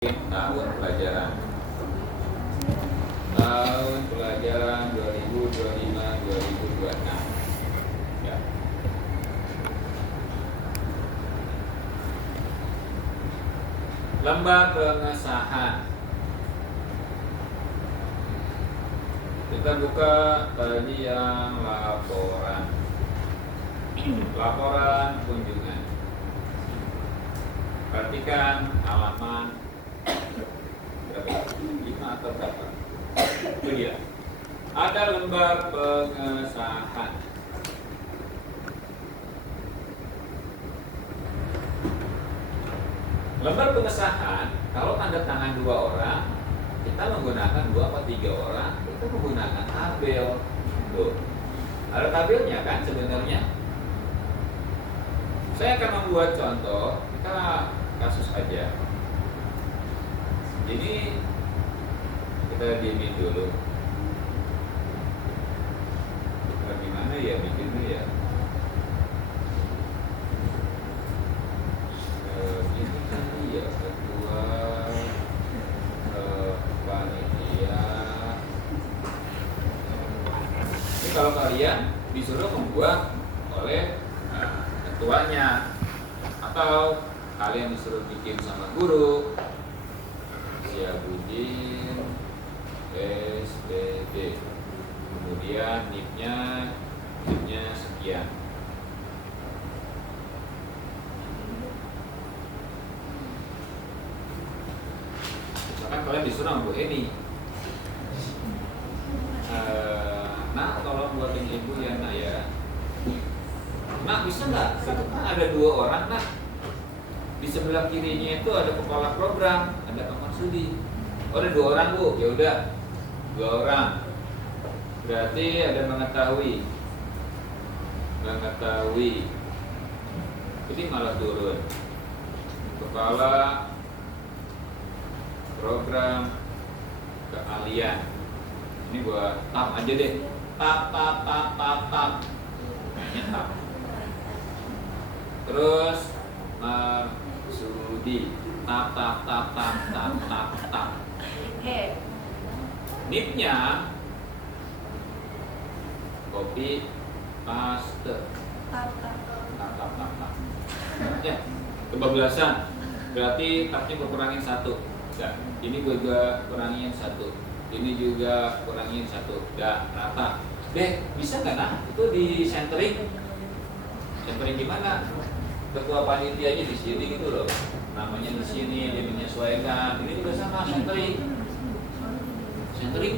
Tahun pelajaran tahun pelajaran 2025-2026 ya. Lembar pengesahan kita buka tadi yang laporan kunjungan. Perhatikan halaman berapa? 5 atau berapa? Itu dia. Ada lembar pengesahan. Lembar pengesahan, kalau tanda tangan 2 orang, kita menggunakan 2 atau 3 orang, kita menggunakan tabel. Tuh. Ada tabelnya kan sebenarnya. Saya akan membuat contoh, kita kasus aja. Ini kita diemin dulu. Bagaimana ya bikinnya ya? Ini tadi ya ketua panitia. Ini kalau kalian disuruh membuat oleh ketuanya, atau kalian disuruh bikin sama guru. Syahbudin SPD, kemudian NIP-nya sekian. Misalkan kalian disuruh Bu ini, nak tolong buatin ibu ya nak ya. Nak bisa nggak? Itu kan ada 2 orang nak. Di sebelah kirinya itu ada kepala program, ada Pak Marsudi. Oh, ada 2 orang Bu, ya udah 2 orang. Berarti ada mengetahui. Ini malah turun. Kepala program keahlian. Ini gua tap aja deh. Tap. Kayaknya tap. Terus Marsudi, tap. NIP-nya copy paste. Tap. Ya, kebablasan. Berarti tapnya berkurangin 1. Enggak. Ini juga kurangin 1. Ini juga kurangin 1. Enggak rata. Bisa nggak nah? Itu di centering. Centering gimana? Ketua panitianya di sini gitu loh, namanya di sini, dia menyesuaikan. Ini juga sama centering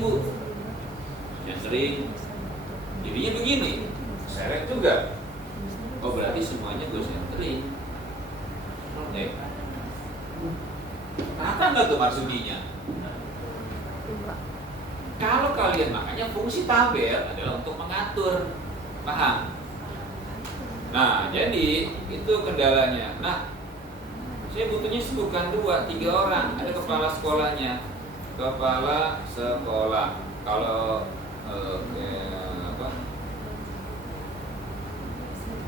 Bu, centering. Jadinya begini, seret juga. Oh berarti semuanya gue centering. Rata nggak tuh Marsudinya? Kalau kalian makanya fungsi tabel adalah untuk mengatur, paham? Nah, jadi itu kendalanya. Nah, saya butuhnya bukan 2, 3 orang. Ada kepala sekolahnya, kepala sekolah. Kalau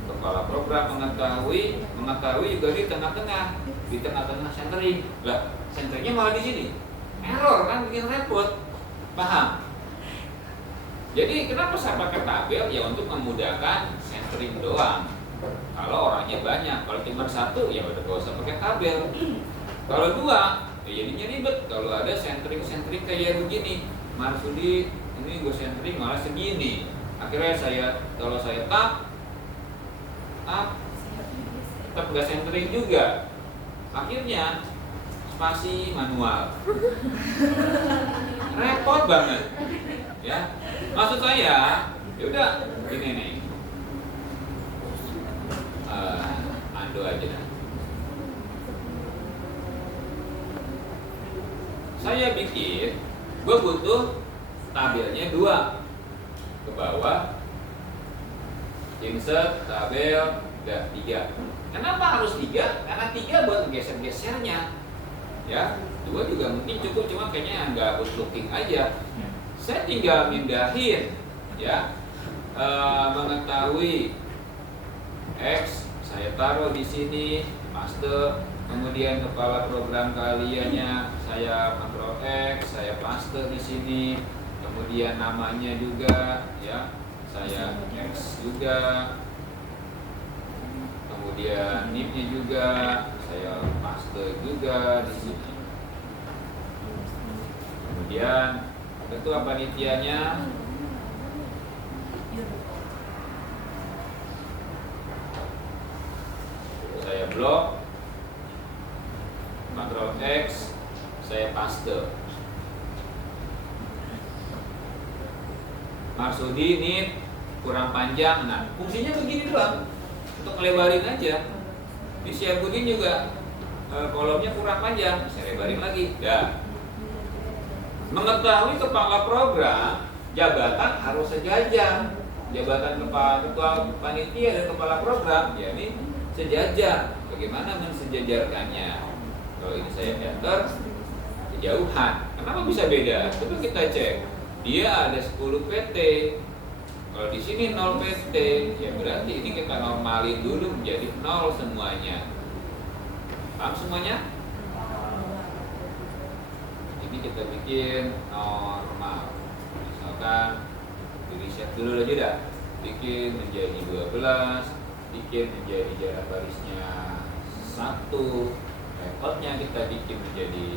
kepala program mengetahui juga di tengah-tengah centering. Lah, centeringnya malah di sini. Error kan, bikin repot. Paham? Jadi kenapa saya pakai tabel? Ya untuk memudahkan centering doang. Kalau orangnya banyak, kalau cuma 1 ya udah gak usah pakai tabel. Kalau 2, ya jadinya ribet. Kalau ada centering kayak begini, Marsudi ini gue centering malah segini. Akhirnya kalau saya tap tetap gak centering juga. Akhirnya spasi manual. Repot banget. Ya, maksud saya, yaudah ini nih, ando aja dah. Saya bikin, gue butuh tabelnya 2 ke bawah, insert tabel, enggak 3. Kenapa harus 3? Karena 3 buat geser-gesernya. Ya, 2 juga mungkin cukup, cuma kayaknya nggak good looking aja. Saya tinggal mindahin, ya, mengetahui X, saya taruh di sini, master, Kemudian kepala program kaliannya saya Ctrl X, saya paste di sini. Kemudian namanya juga ya, saya X juga. Kemudian NIP-nya juga saya paste juga di sini. Kemudian ketua panitianya saya blok, Ctrl X, saya paste. Marsudi ini kurang panjang. Nah, fungsinya begini doang, untuk ngelebarin aja. Di Syahbudin juga kolomnya kurang panjang, saya lebarin lagi. Ya. Mengetahui kepala program, jabatan harus sejajar. Jabatan kepala ketua panitia dan kepala program, ya ini sejajar. Bagaimana mensejajarkannya? Kalau ini saya enter, kejauhan. Kenapa bisa beda? Coba kita cek. Dia ada 10 PT. Kalau di sini 0 PT, ya berarti ini kita normalin dulu menjadi 0 semuanya. Paham semuanya? Ini kita bikin normal. Misalkan di reset dulu aja dah. Bikin menjadi 12, bikin menjadi jarak barisnya 1, rekodnya kita bikin menjadi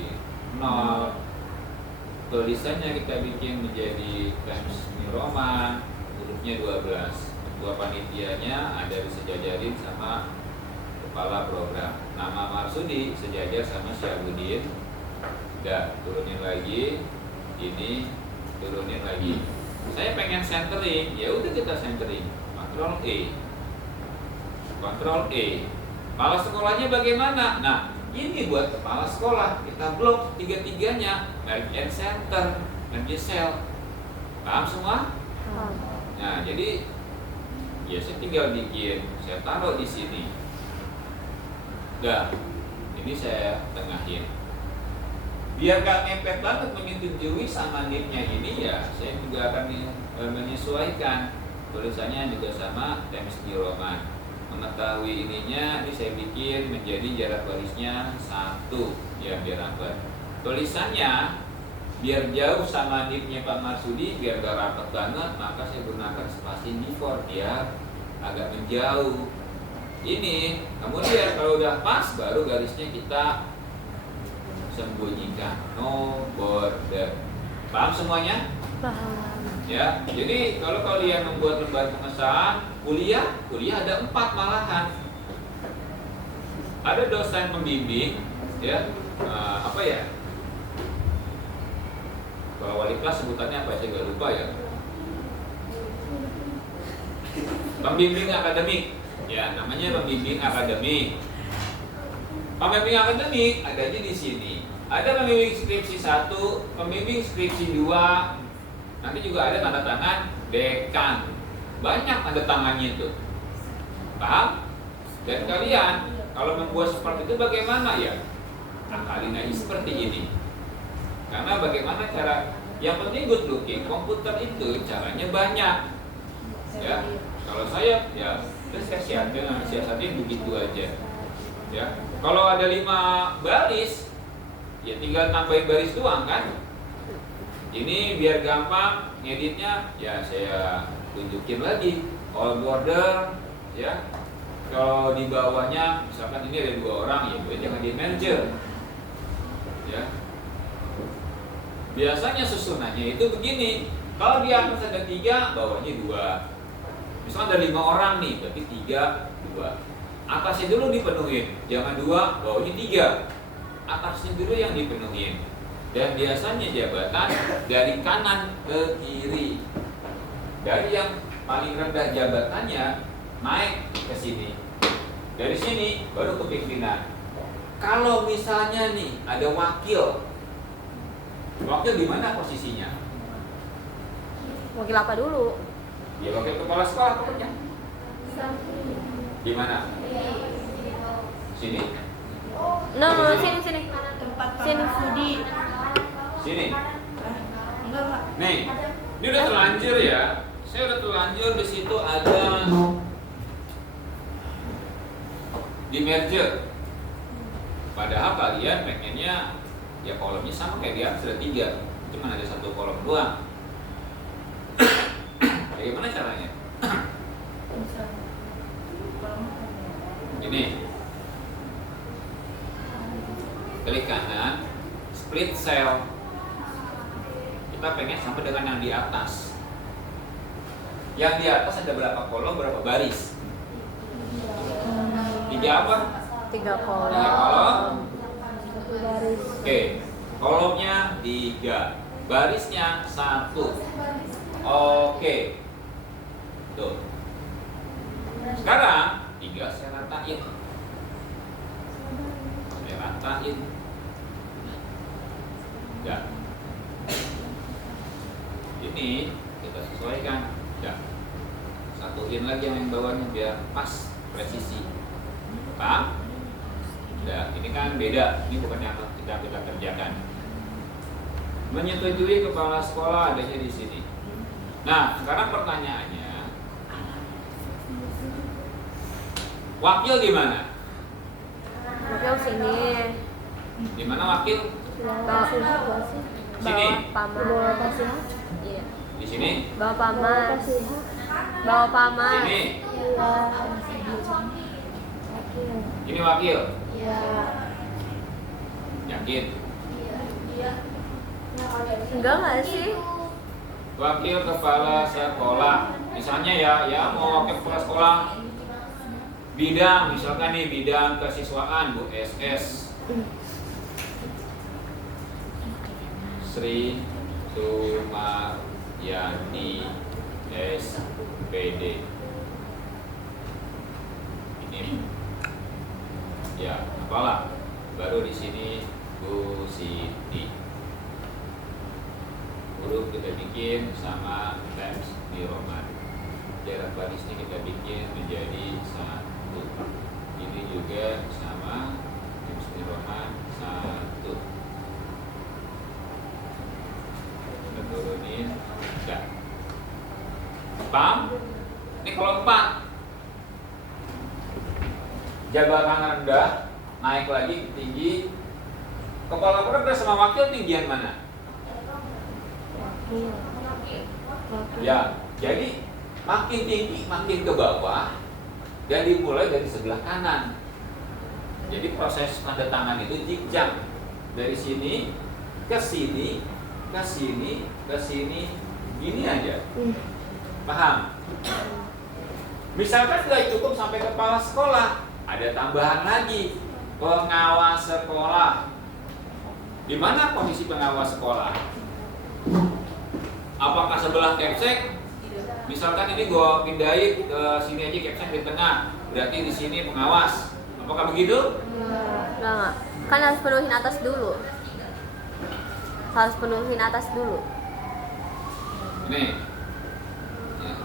0, tulisannya kita bikin menjadi Times New Roman, hurufnya 12. Ketua panitianya ada disejajarin sama kepala program. Nama Marsudi sejajar sama Syahbudin. Udah, turunin lagi. Ini turunin lagi. Saya pengen centering, ya udah kita centering. Ctrl E. Ctrl E. Kepala sekolahnya bagaimana? Nah, ini buat kepala sekolah, kita blok tiga-tiganya, merge and center, merge cell. Paham semua? Nah, jadi ya saya tinggal bikin, saya taruh di sini. Nah, ini saya tengahin. Biar gak ngepet banget menyetujui sama NIP-nya ini, ya saya juga akan menyesuaikan. Tulisannya juga sama Times New Roman. Mengetahui ininya, ini saya bikin menjadi jarak barisnya 1, ya biar rapat. Tulisannya biar jauh sama NIP-nya Pak Marsudi, biar gak rapat banget, maka saya gunakan spasi default biar agak menjauh. Ini kemudian kalau udah pas, baru garisnya kita sembunyikan, no border. Paham semuanya? Paham. Ya, jadi kalau kalian membuat lembar pengesahan kuliah ada 4 malahan. Ada dosen pembimbing, ya, apa ya? Kalau wali kelas sebutannya apa? Saya nggak lupa ya. Pembimbing akademik, ya namanya pembimbing akademik. Pembimbing akademik adanya di sini. Ada pembimbing skripsi 1, pembimbing skripsi 2. Nanti juga ada tanda tangan dekan. Banyak tanda tangannya itu. Paham? Dan kalian kalau membuat seperti itu bagaimana ya? Akalin aja seperti ini. Karena bagaimana cara? Yang penting good looking. Komputer itu caranya banyak. Ya. Kalau saya ya saya siasatin begitu aja. Ya. Kalau ada 5 baris, ya tinggal tambahin baris doang kan. Ini biar gampang ngeditnya, ya saya tunjukin lagi all border, ya. Kalau di bawahnya misalkan ini ada 2 orang, ya boleh jangan di merger, ya. Biasanya susunannya itu begini. Kalau di atas ada 3, bawahnya 2. Misalkan ada 5 orang nih, berarti 3, 2. Atasnya dulu dipenuhin, jangan 2, bawahnya 3. Atasnya dulu yang dipenuhin. Dan biasanya jabatan dari kanan ke kiri. Dari yang paling rendah jabatannya naik ke sini. Dari sini baru ke pimpinan. Kalau misalnya nih ada wakil di mana posisinya? Wakil apa dulu? Ya wakil kepala sekolah pokoknya. Di mana? Sini? No, sini. Sini Fudi. Sini. Enggak. Nih, ini udah terlanjur ya. Saya udah terlanjur di situ ada di merger. Padahal kalian pengennya ya kolomnya sama kayak di atas ada 3, cuma ada 1 kolom doang. Bagaimana caranya? Ini klik kanan, split cell. Kita pengen sama dengan yang di atas. Yang di atas ada berapa kolom, berapa baris? 3 apa? 3 kolom. 3 kolom. 1 baris. Oke, kolomnya 3, barisnya 1. Oke, tuh. Sekarang 3 saya ratain. Ya. Ini kita sesuaikan. Ya. Satuin lagi yang bawahnya biar pas presisi. Paham? Ya, ini kan beda. Ini bukan yang kita kerjakan. Menyetujui kepala sekolah adanya di sini. Nah, sekarang pertanyaannya, wakil di mana? Wakil sini. Di mana wakil? Bawah Sini. paman. Iya. Di sini. Bawah paman. Bawah paman. Sini. Ini wakil. Yakin? Enggak sih? Wakil kepala sekolah. Misalnya ya mau wakil kepala sekolah bidang, misalkan nih bidang kesiswaan Bu SS Sri Sumaryani SPD. Ini ya apalah, baru di sini Bu Siti. Huruf kita bikin sama times di Roman. Jarak barisnya kita bikin menjadi 1. Ini juga sama times di Roman 1. Kita turunin. Enggak. Paham? Ini kalau 4. Jabatan rendah, naik lagi tinggi. Kepala program sama wakil tinggian mana? Ya, jadi makin tinggi makin ke bawah dan dimulai dari sebelah kanan. Jadi proses tanda tangan itu zigzag dari sini ke sini, ke sini, ke sini, gini aja. Paham? Misalkan tidak cukup sampai kepala sekolah, ada tambahan lagi, pengawas sekolah. Di mana posisi pengawas sekolah? Apakah sebelah capsek? Misalkan ini gua pindahin ke sini aja, capsek di tengah, berarti di sini pengawas. Apakah begitu? Enggak. Kan harus penuhin atas dulu. Harus penuhin atas dulu. Ini. Ya.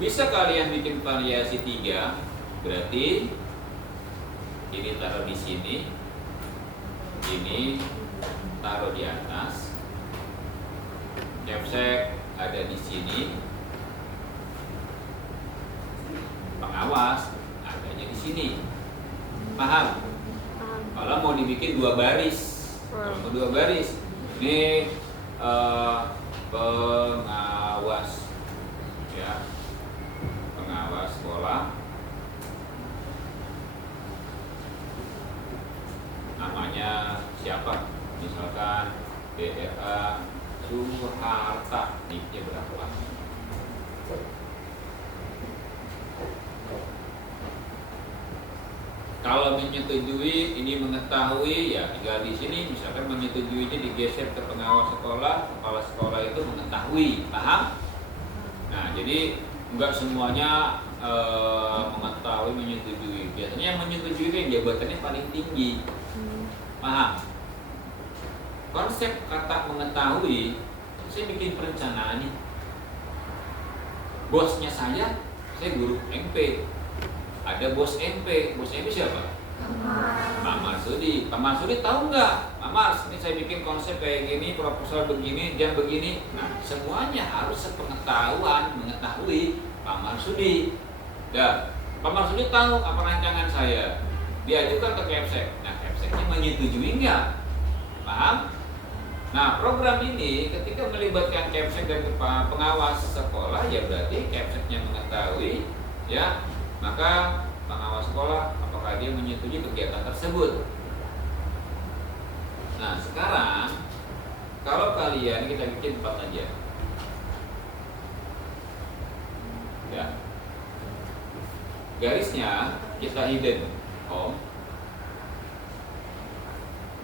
Bisa kalian bikin variasi 3, berarti ini taruh di sini, ini taruh di atas, capsek ada di sini, pengawas adanya di sini. Paham? Kalau mau dibikin 2 baris, kalau mau 2 baris, ini pengawas, ya, pengawas sekolah. Namanya siapa? Misalkan DRA Suharta, NIK-nya berapa? Kalau menyetujui, ini mengetahui, ya tinggal di sini. Misalkan menyetujuinya digeser ke pengawas sekolah, kepala sekolah itu mengetahui, paham? Nah, jadi enggak semuanya mengetahui, menyetujui. Biasanya yang menyetujui itu yang jabatannya paling tinggi, paham? Konsep kata mengetahui, saya bikin perencanaan nih. Bosnya saya guru MP. Ada bos MP. Bos MP siapa? Pak Marsudi. Pak Marsudi tahu nggak? Pak Mars, ini saya bikin konsep kayak gini, proposal begini, jam begini. Nah, semuanya harus sepengetahuan, mengetahui Pak Marsudi. Ya, Pak Marsudi tahu apa rancangan saya, diajukan ke Kepsek. Nah, Kepseknya menyetujui nggak? Paham? Nah, program ini ketika melibatkan Kepsek dan pengawas sekolah, ya berarti Kepseknya mengetahui, ya, maka pengawas sekolah apakah dia menyetujui kegiatan tersebut. Nah, sekarang kalau kalian, kita bikin 4 aja, ya, garisnya kita hidden,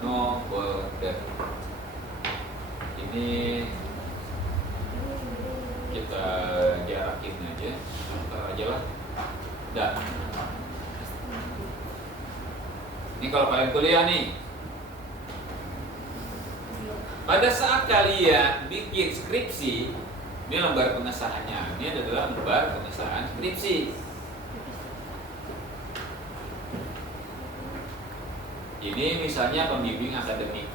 no border. Ini kita jarakin aja, ntar aja lah. Dah. Ini kalau kalian kuliah nih, pada saat kalian bikin skripsi, ini lembar pengesahannya. Ini adalah lembar pengesahan skripsi. Ini misalnya pembimbing akademik.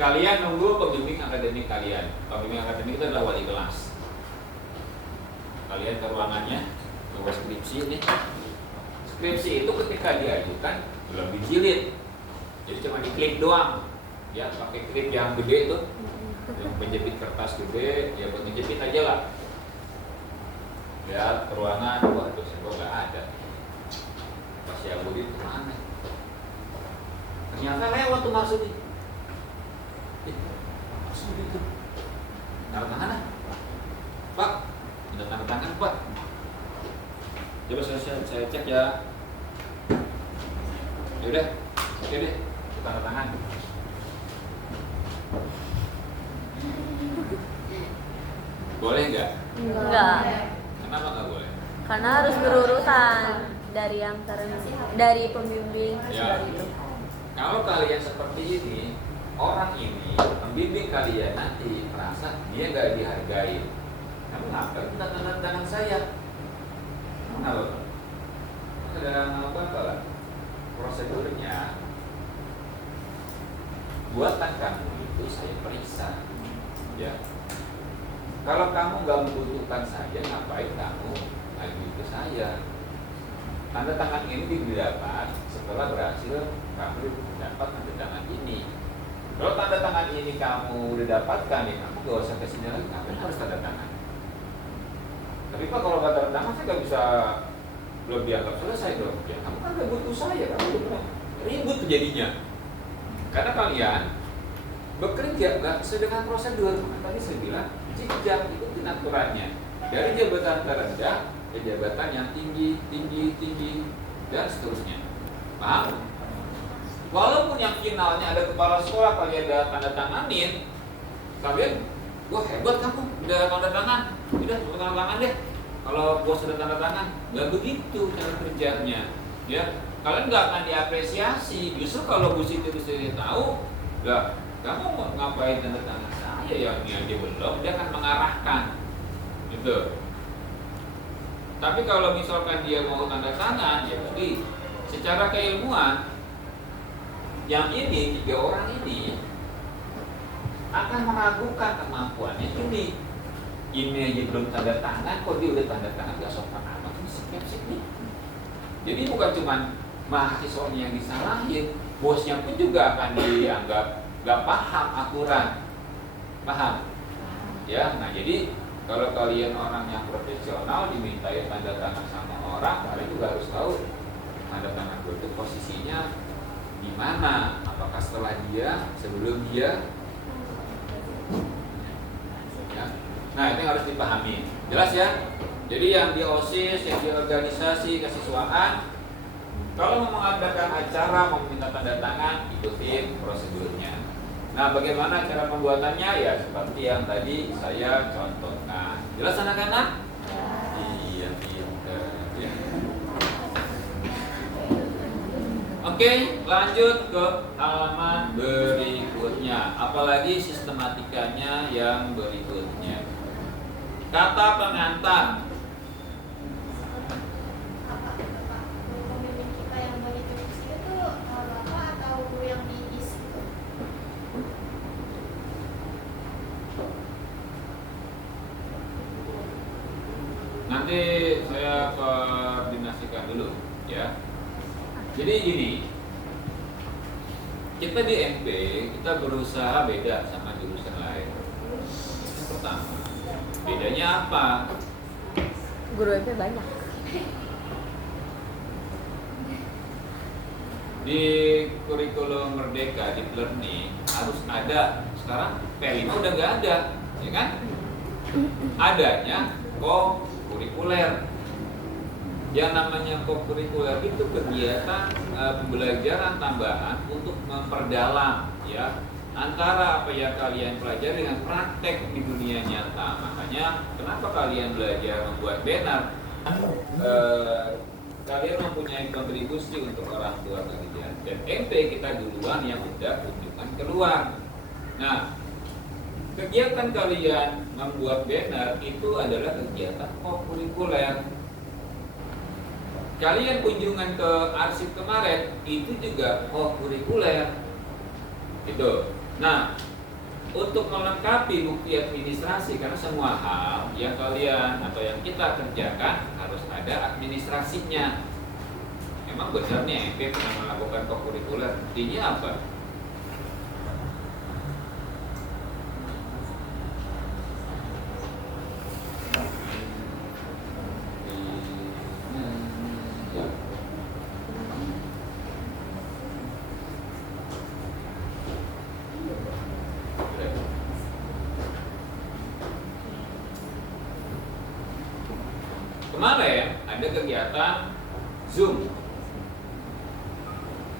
Kalian nunggu pembimbing akademik kalian. Pembimbing akademik itu adalah wali kelas. Kalian ke ruangannya, nunggu skripsi nih. Skripsi itu ketika diajukan belum dijilid, jadi cuma diklik doang. Ya, pakai klip yang gede itu, yang penjepit kertas gede, ya buat menjepit aja lah. Lihat ke ruangan, waduh, saya nggak ada. Pas yang Budi kemana? Ternyata lewat tuh maksudnya. Itu tanda tangan, Pak, minta tanda tangan, Pak. Coba saya cek ya. Yaudah, oke deh, tanda tangan. Boleh nggak? Enggak. Kenapa nggak boleh? Karena harus berurutan dari yang dari pembimbing Ya. itu. Kalau kalian seperti ini, orang ini pembimbing kalian nanti merasa dia nggak dihargai. Kamu ngapain minta tanda tangan saya? Kenapa? Ada apa? Prosedurnya, buatan kamu itu saya periksa, ya. Kalau kamu nggak membutuhkan saya, ngapain kamu lagi ke saya? Tanda tangan ini didapat setelah berhasil kamu dapat tanda tangan ini. Kalau tanda tangan ini kamu udah dapatkan, ya kamu gak usah kesini lagi, ngapain harus tanda tangan? Tapi Pak, kalau nggak tanda tangan saya nggak bisa, belum dianggap selesai dong. Ya kamu kan gak butuh saya, kamu ribut jadinya. Karena kalian bekerja nggak sesuai dengan prosedur. Tadi saya bilang, jenjang ikutin aturannya. Dari jabatan terendah ke jabatan yang tinggi, dan seterusnya. Paham? Walaupun yang finalnya ada kepala sekolah, kalian ada tanda tanganin, kalian, wah hebat kamu, udah tanda tangan, udah tanda tangan deh. Kalau bos sudah tanda tangan, nggak begitu cara kerjanya, ya. Kalian nggak akan diapresiasi. Justru kalau bos itu tahu, lah kamu mau ngapain tanda tangan saya, yang ini aja belum, dia akan mengarahkan, gitu. Tapi kalau misalkan dia mau tanda tangan, ya berarti secara keilmuan, yang ini, 3 orang ini akan meragukan kemampuannya ini. Ini aja belum tanda tangan, kok dia udah tanda tangan, gak sopan amat ini sikap-sikap nih. Jadi bukan cuma mahasiswanya yang disalahin, bosnya pun juga akan dianggap gak paham aturan. Paham? Ya, nah jadi kalau kalian orang yang profesional dimintai tanda tangan sama orang, kalian juga harus tahu tanda tangan itu posisinya di mana, apakah setelah dia, sebelum dia, ya. Nah itu yang harus dipahami, jelas ya. Jadi yang di OSIS, yang di organisasi kesiswaan, kalau mau mengadakan acara, mau minta tanda tangan, ikutin prosedurnya. Nah bagaimana cara pembuatannya, ya seperti yang tadi saya contohkan. Jelas anak-anak? Iya, ya. Oke, lanjut ke halaman berikutnya. Apalagi sistematikanya yang berikutnya. Kata pengantar. nanti saya koordinasikan dulu ya. Jadi gini, kita di MP kita berusaha beda sama jurusan lain. Yang pertama, bedanya apa? Guru MP banyak. Di kurikulum Merdeka di Learning harus ada. Sekarang P5 udah nggak ada, ya kan? Adanya co-kurikuler. Yang namanya co-kurikuler itu kegiatan pembelajaran tambahan untuk memperdalam ya antara apa yang kalian pelajari dengan praktek di dunia nyata. Makanya kenapa kalian belajar membuat banner? Kalian mempunyai kontribusi untuk orang tua kalian. Dan MP kita duluan yang udah kunjungan keluar. Nah, kegiatan kalian membuat banner itu adalah kegiatan co-kurikuler. Kalian kunjungan ke arsip kemarin itu juga co-kurikuler. Gitu. Nah, untuk melengkapi bukti administrasi, karena semua hal yang kalian atau yang kita kerjakan harus ada administrasinya. Memang benar nih MP pernah melakukan co-kurikuler. Buktinya apa? Kemarin ada kegiatan Zoom.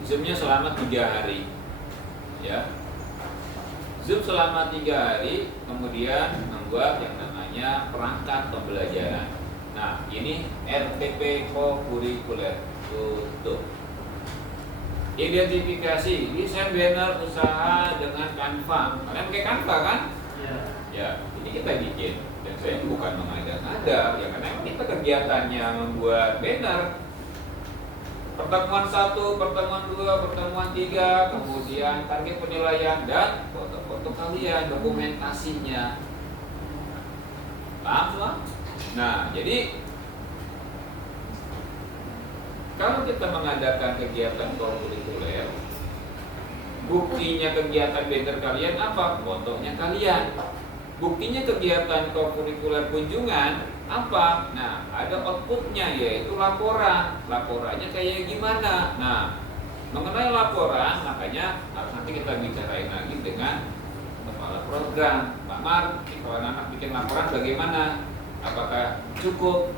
Zoomnya selama 3 hari, ya. Zoom selama 3 hari, kemudian membuat yang namanya perangkat pembelajaran. Nah, ini RTP co-kurikuler. Tutup. Identifikasi, desain banner usaha dengan Canva. Kalian pakai Canva kan? Ya. Ya, ini kita bikin. Dan saya bukan mengada-ngada, ya karena kita kegiatannya membuat banner. Pertemuan 1, pertemuan 2, pertemuan 3, kemudian target penilaian dan foto-foto kalian, dokumentasinya. Paham semua? Nah, jadi kalau kita mengadakan kegiatan co-kurikuler, buktinya kegiatan banner kalian apa? Fotonya kalian. Buktinya kegiatan co-kurikuler kunjungan apa? Nah, ada outputnya yaitu laporan. Laporannya kayak gimana? Nah, mengenai laporan makanya harus nanti kita bicarain lagi dengan kepala program. Pak Mar, kalau anak bikin laporan bagaimana? Apakah cukup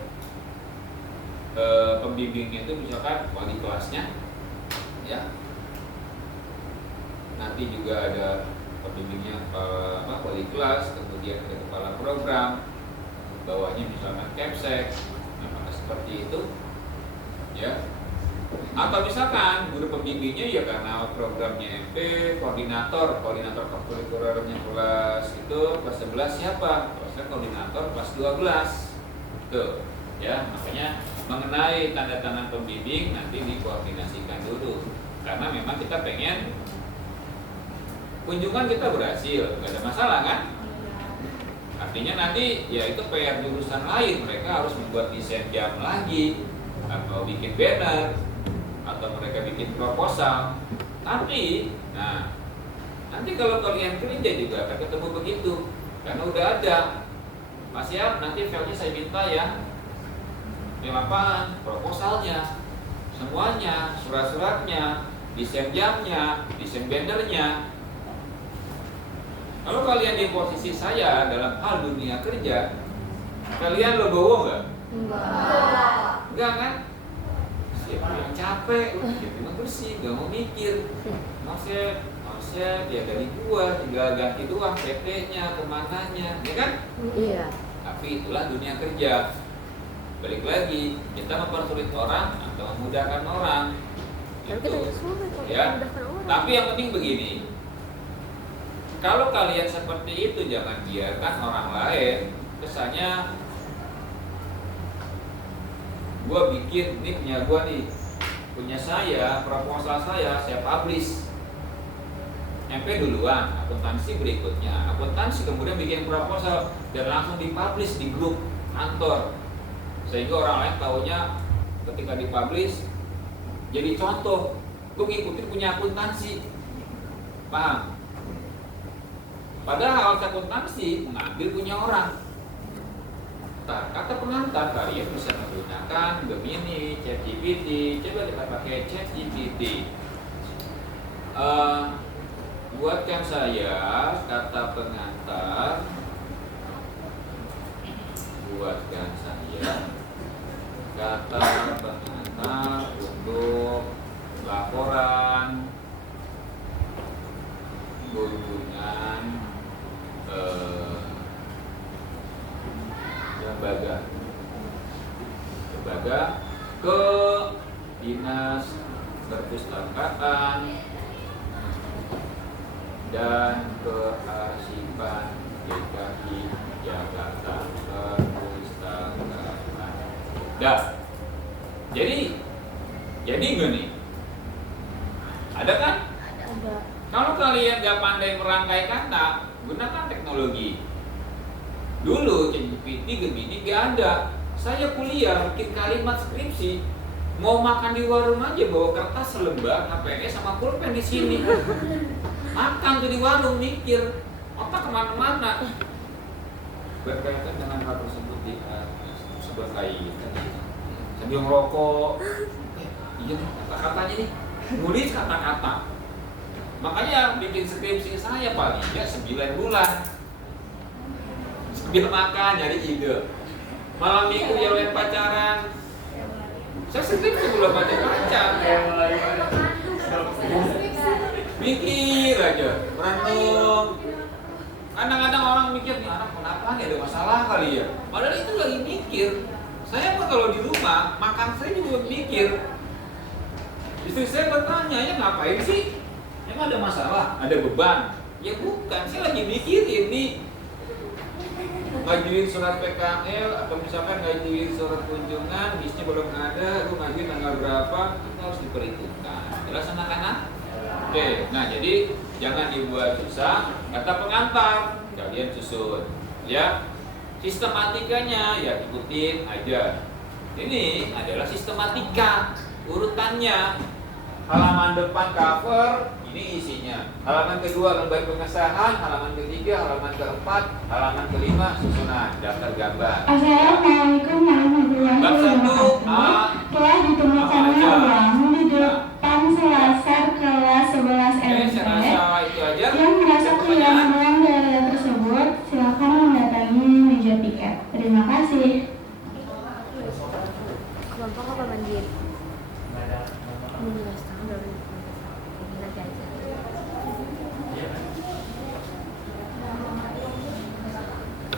pembimbingnya itu misalkan wali kelasnya? Ya. Nanti juga ada pembimbingnya wali kelas, kemudian ada kepala program, bawahnya misalkan Kepsek, apakah seperti itu, ya? Atau misalkan guru pembimbingnya ya karena programnya MP, koordinator kurikulernya kelas itu kelas 11 siapa? Kelasnya koordinator kelas 12, tuh, ya. Makanya mengenai tanda tangan pembimbing nanti dikoordinasikan dulu, karena memang kita pengen kunjungan kita berhasil, nggak ada masalah kan? Artinya nanti ya itu PR jurusan lain, mereka harus membuat desain jam lagi, atau bikin banner, atau mereka bikin proposal. Tapi, nah nanti kalau kalian kerja juga akan ketemu begitu, karena udah ada. Mas ya, nanti filenya saya minta ya, di lapangan, proposalnya, semuanya, surat-suratnya, desain jamnya, desain bannernya. Kalau kalian di posisi saya dalam hal dunia kerja, kalian legowo nggak? Enggak kan? Siapa yang capek, cuma bersih, nggak mau mikir. Maksudnya ya dari gua tinggal ganti doang PT-nya, kemananya, ya kan? Iya. Tapi itulah dunia kerja. Balik lagi, kita mempersulit orang atau memudahkan orang. Tapi Itu, kita sulit kalau ya. memudahkan orang. Tapi yang penting begini. Kalau kalian seperti itu, jangan biarkan orang lain kesannya gua bikin, ini punya gua nih, punya saya, proposal saya publish. MP duluan, akuntansi berikutnya. Akuntansi kemudian bikin proposal dan langsung dipublish di grup kantor. Sehingga orang lain taunya ketika dipublish jadi contoh, lu ngikutin punya akuntansi, paham? Padahal akuntansi mengambil punya orang. Nah, kata pengantar kalian bisa menggunakan Gemini, ChatGPT. Coba kita pakai ChatGPT. Buatkan saya kata pengantar. Buatkan saya kata pengantar untuk laporan kunjungan lembaga ke Dinas Perpustakaan dan Kearsipan DKI Jakarta Perpustakaan. Dah. Jadi gini. Ada kan? Ada. Kalau kalian gak pandai merangkai kata, gunakan teknologi. Dulu ChatGPT Gemini gak ada. Saya kuliah bikin kalimat skripsi, mau makan di warung aja bawa kertas selembar, HPS sama pulpen di sini. Makan tuh di warung mikir, otak kemana-mana. Berkaitan dengan hal tersebut di sebuah kaitan. Sambil ngerokok, iya nih kata-katanya nih, nulis kata-kata. Makanya bikin skripsi saya paling ya 9 bulan. Sambil makan nyari ide. Malam minggu ya oleh pacaran. Saya skripsi belum pacar. Mikir aja, merenung. Kadang-kadang orang mikir nih anak kenapa nih ada masalah kali ya. Padahal itu lagi mikir. Saya mah kalau di rumah makan saya juga mikir. Istri saya bertanya, ya ngapain sih? Emang ada masalah? Ada beban? Ya bukan, saya lagi mikirin nih ngajuin surat PKL atau misalkan ngajuin surat kunjungan, bisnya belum ada, lu ngajuin tanggal berapa, itu harus diperhitungkan. Jelas anak-anak? Oke, nah jadi jangan dibuat susah. Kata pengantar, kalian susun. Ya, sistematikanya ya ikutin aja. Ini adalah sistematika urutannya. Halaman depan cover, ini isinya. Halaman kedua lembar pengesahan, halaman ketiga, halaman keempat, halaman kelima susunan daftar gambar. Assalamualaikum warahmatullahi Bab 1 A. Telah ditemukannya uang di depan selasar kelas 11 Oke, LP saya rasa itu aja. yang merasa Ada kehilangan pertanyaan? uang dari tersebut. Silakan mendatangi meja piket. Terima kasih. Kelompok apa mandiri? Ini jelas tahu dari ini lagi aja.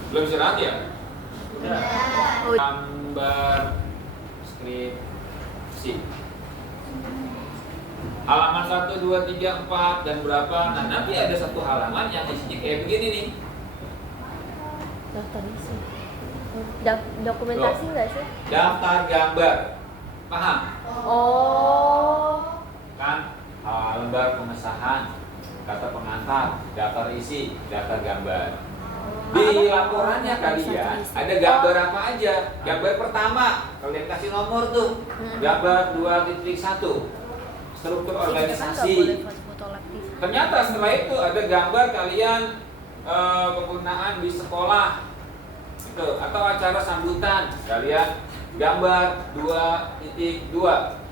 Belum istirahat ya? Oh, Gambar skripsi. Halaman 1, 2, 3, 4 dan berapa? Nah nanti ada satu halaman yang isinya kayak begini nih. daftar isi. Dokumentasi nggak sih? Daftar gambar. Paham? Oh. Kan lembar pengesahan, kata pengantar, daftar isi, daftar gambar. Di laporannya kalian ada gambar apa aja? Gambar pertama kalian kasih nomor tuh, gambar 2.1 struktur organisasi. Ternyata setelah itu ada gambar kalian penggunaan di sekolah itu atau acara sambutan kalian gambar 2.2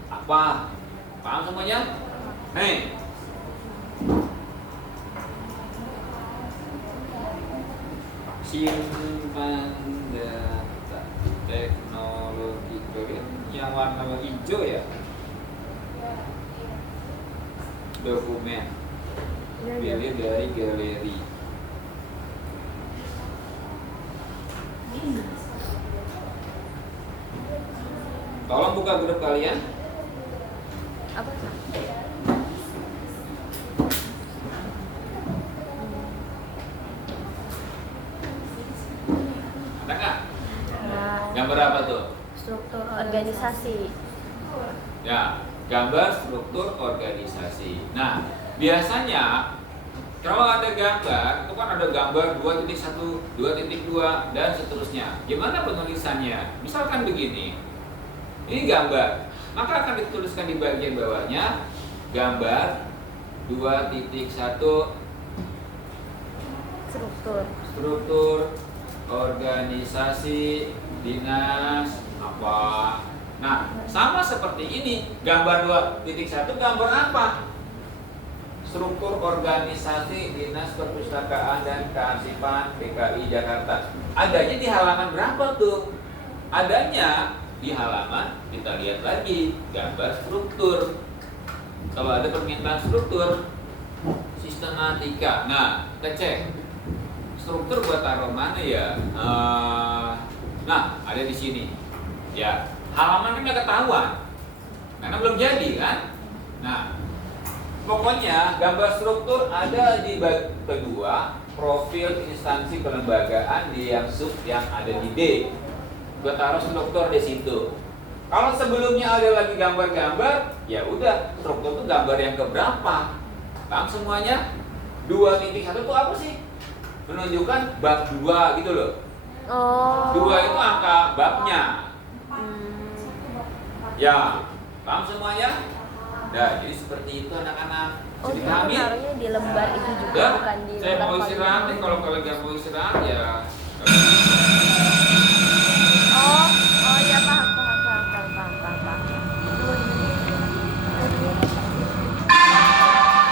apa? Paham semuanya? Nih. Simpan data teknologi kalian yang warna hijau ya. Dokumen. Pilih dari galeri. Tolong buka grup kalian. Apa? Ada nggak? Nah, Gambar apa tuh? struktur organisasi. Ya, gambar struktur organisasi. Nah, biasanya Kalau ada gambar, itu kan ada gambar 2.1, 2.2 dan seterusnya. Gimana penulisannya? Misalkan begini. Ini gambar, maka akan dituliskan di bagian bawahnya gambar 2.1 struktur organisasi dinas apa. Nah, sama seperti ini, gambar 2.1 gambar apa? Struktur organisasi Dinas Perpustakaan dan Kearsipan DKI Jakarta. Adanya di halaman berapa tuh? Adanya di halaman, kita lihat lagi, gambar struktur. Kalau ada permintaan struktur, sistematika. Nah, kita cek. Struktur buat taruh mana ya? Nah, ada di sini. Ya, halamannya nggak ketahuan. Karena belum jadi kan? Nah, pokoknya gambar struktur ada di bab kedua, profil instansi kelembagaan di yang sub yang ada di D. Gue taruh struktur di situ. Kalau sebelumnya ada lagi gambar-gambar, ya udah struktur itu gambar yang keberapa? Paham semuanya? 2.1 itu apa sih? Menunjukkan bab 2 gitu loh. Oh. 2 itu angka babnya. Ya, paham semuanya? Nah, jadi seperti itu anak-anak. Oh, Jadi jadi kami taruhnya di lembar itu juga, udah, bukan di saya lembar mau istirahat nih. paling Kalau kalian nggak mau istirahat ya